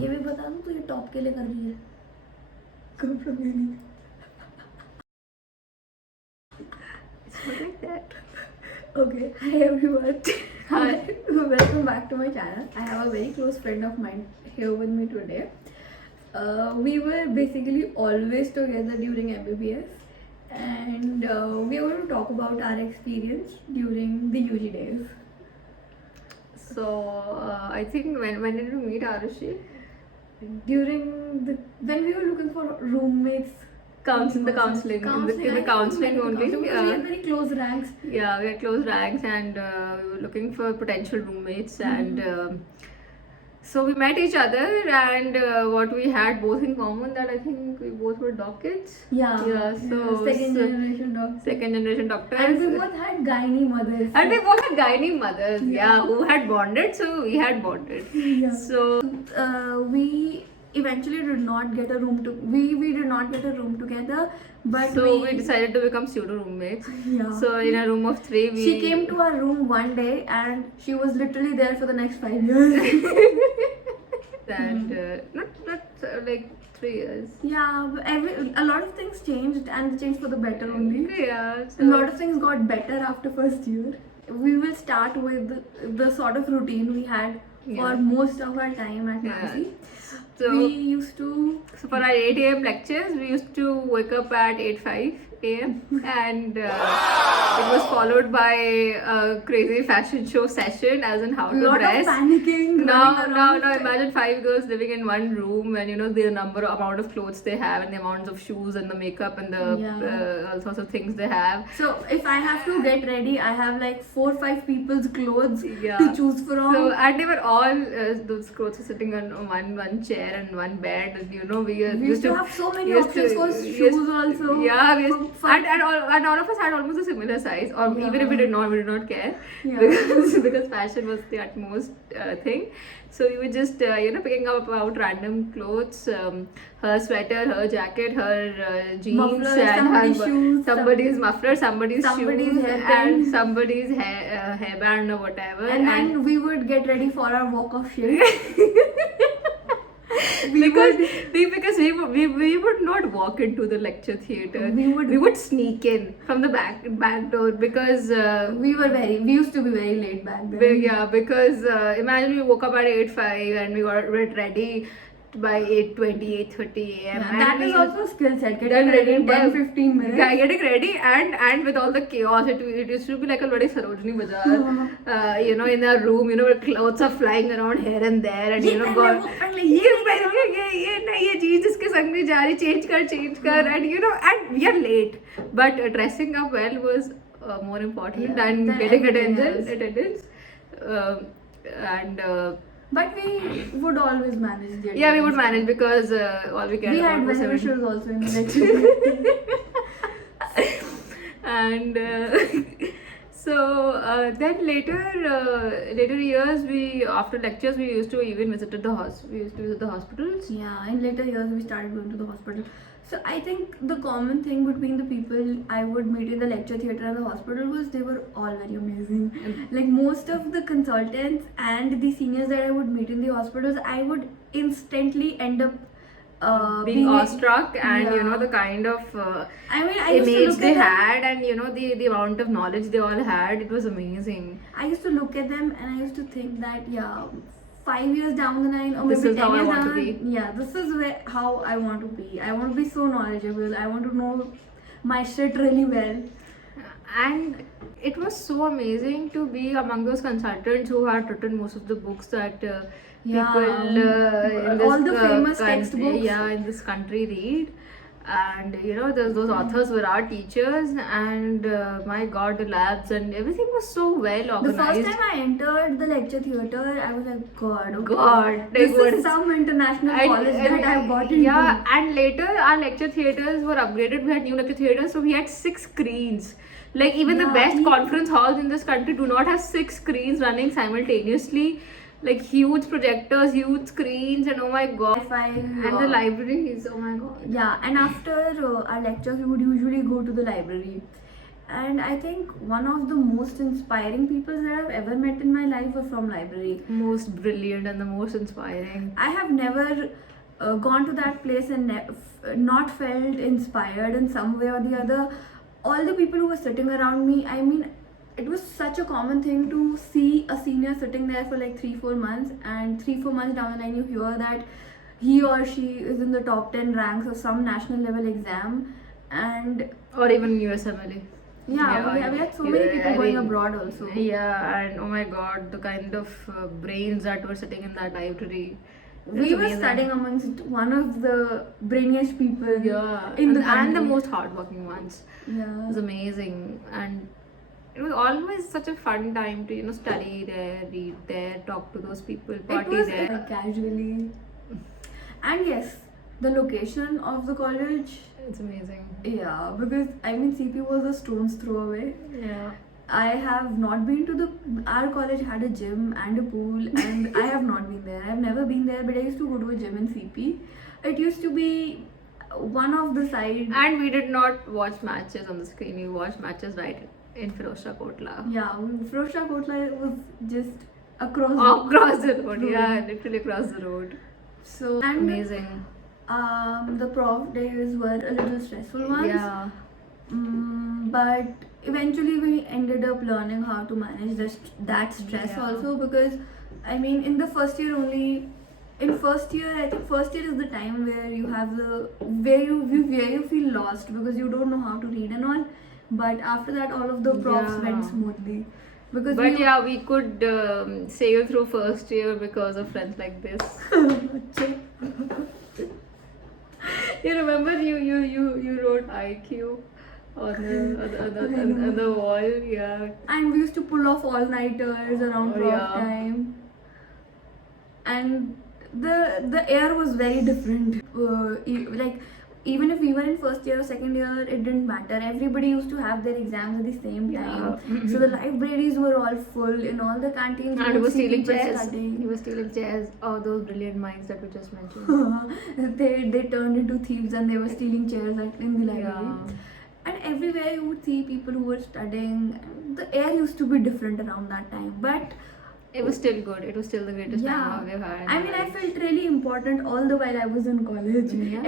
ये भी बता दूं, तू ये टॉप के लिए कर रही है? कपड़ों के लिए। It's not like that. Okay, hi everyone. Hi, welcome back to my channel. I have a very close friend of mine here with me today. We were basically always together during MBBS, and we are going to talk about our experience during the UG days. So I think when did you meet Arushi? During when we were looking for roommates. In the counseling only. Because we had very close ranks. Yeah, we had close ranks and we were looking for potential roommates and so we met each other and what we had both in common that I think we both were doc kids. Yeah. So second generation doctors. Second generation doctors. And we both had gynae mothers. And we both had gynae mothers, yeah, who had bonded, so we had bonded. Yeah. So We eventually did not get a room to we did not get a room together, but so we decided to become pseudo roommates. Yeah. So in a room of 3 we She came to our room one day and she was literally there for the next 5 years. and not like 3 years. Yeah, but a lot of things changed and they changed for the better only. Yeah, A lot of things got better after first year. We will start with the sort of routine we had for Yeah. most of our time at Nancy. So, We used to so for our 8 a.m. lectures, we used to wake up at 8:05 a.m. and it was followed by a crazy fashion show session, as in how to lot dress. of panicking. Now, running around. imagine 5 girls living in one room, and you know the amount of clothes they have, and the amounts of shoes, and the makeup, and the Yeah. all sorts of things they have. So if I have to get ready, I have like 4-5 people's clothes Yeah. to choose from. So and they were all those clothes were sitting on one chair and one bed, and you know we used to have so many we used options for we shoes used- also. Yeah, we used, For- and all of us had almost a similar size, or even if we did not care, Yeah. because fashion was the utmost thing. So we were just picking up about random clothes, her sweater, her jacket, her jeans, Muffler, and somebody's her shoes, somebody's muffler, somebody's somebody's shoes, hairband. and somebody's hairband or whatever. And then we would get ready for our walk of shame. because we would not walk into the lecture theater. We would sneak in from the back door because We used to be very late back then. yeah, because imagine we woke up at 8:05 and we were ready by 8:20, 8:30 a.m. Yeah, and that is also a skill set. that Getting ready in yeah, 10-15 minutes. Yeah, getting ready and with all the chaos, it used to be like a bloody Sarojini Bazaar. In our room, where clothes are flying around here and there, and God, ये चीज इसके संग में जा रही, change कर, and we are late. But dressing up well was more important than getting attendance. But we would always manage the Yeah, we would attendance. manage because all we cared We about had was beneficials also in the lecture. and so then later years, after lectures we used to even visit the hospitals. Yeah, in later years we started going to the hospital. So I think the common thing between the people I would meet in the lecture theatre and the hospital was they were all very amazing. Like most of the consultants and the seniors that I would meet in the hospitals, I would instantly end up being awestruck and Yeah. the kind of I mean, I used to image look they at them. had, and the amount of knowledge they all had, it was amazing. I used to look at them and I used to think that 5 years down the line or This maybe is 10 how I years want down to the line, yeah, this is how I want to be. I want to be so knowledgeable. I want to know my shit really well. And it was so amazing to be among those consultants who had written most of the books that people in this all the famous country, textbooks. in this country read. And those authors were our teachers, and my God, the labs and everything was so well The organized. first time I entered the lecture theatre, I was like, God, okay, God, this like, is some international college that I've got into. Yeah, and later our lecture theatres were upgraded. We had new lecture theatres, so we had 6 screens. Like even the Yeah, best even- conference halls in this country do not have 6 screens running simultaneously. Like huge projectors, huge screens, and oh my God. Wi-Fi, And the libraries, oh my God. Yeah, and after our lectures, we would usually go to the library. and I think one of the most inspiring people that I've ever met in my life were from library. Most brilliant and the most inspiring. I have never gone to that place and not felt inspired in some way or the other. All the people who were sitting around me, I mean, it was such a common thing to see a senior sitting there for like 3-4 months, and 3-4 months down the line you hear that he or she is in the top 10 ranks of some national level exam. And Or even USMLE. yeah, we had so many people I going mean, abroad also. Yeah, and oh my god, the kind of brains that were sitting in that library. It was We were amazing. studying amongst one of the brainiest people Yeah, in the and the country. most hardworking ones. It Yeah. was amazing, and it was always such a fun time to study there, read there, talk to those people, It party was there. like casually. And yes, the location of the college, It's amazing. yeah, because I mean CP was a stone's throw away. Yeah. I have not been to our college had a gym and a pool, and I have not been there. I've never been there, but I used to go to a gym in CP. It used to be one of the side. And we did not watch matches on the screen. We watched matches right in Firozshah Kotla. Yeah, Firozshah Kotla was just across. Across the road, yeah, literally across the road. So and Amazing. the prof days were a little stressful ones. Yeah. But eventually we ended up learning how to manage that stress Yeah. also, because I mean in the first year only. In first year, I think first year is the time where you have where you feel lost because you don't know how to read and all. But after that, all of the profs Yeah. went smoothly. Because But yeah, we could sail through first year because of friends like this. You remember you wrote IQ on the wall, yeah. and we used to pull off all-nighters around Oh, prof yeah. time. And the air was very different. Like even if we were in first year or second year, it didn't matter. Everybody used to have their exams at the same time. Yeah. So the libraries were all full. In all the canteens, And you he would was see stealing people chairs. studying. He was stealing chairs. Oh, those brilliant minds that we just mentioned. they turned into thieves and they were stealing chairs in the library. Yeah. And everywhere you would see people who were studying. The air used to be different around that time, but It was still good. It was still the greatest yeah, time we've had. in I our mean, I lives. felt really important all the while I was in college. Yeah.